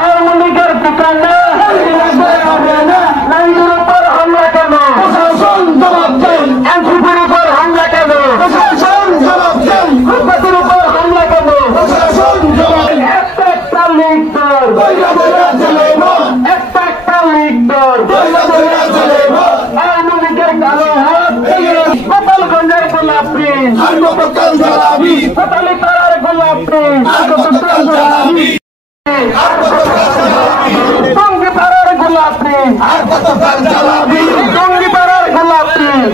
আওয়ামী লীগের ঠিকানা নাইডুর উপর হামলা কেন? এনসিপির উপর হামলা কেন? ফুটপাতের উপর হামলা কেন? একটা লীগ দল, একটা লীগ দল, আওয়ামী লীগের কালো হাত, গোপালগঞ্জের গোলাপ প্রিন্স, কোটালীপাড়ার গোলাপ প্রিন্স, টঙ্গিপাড়ার গোলাপ প্রিন্স, টঙ্গিপাড়ার গোলাপ প্রিন্স,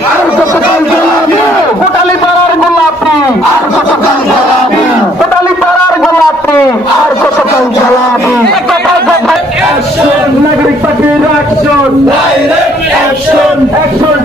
কোটালীপাড়ার গোলাপ প্রিন্স, কোটালীপাড়ার গোলাপ প্রিন্স, আর কতক্ষণ চালাবি? নাগরিক পার্টির অ্যাকশন, অ্যাকশন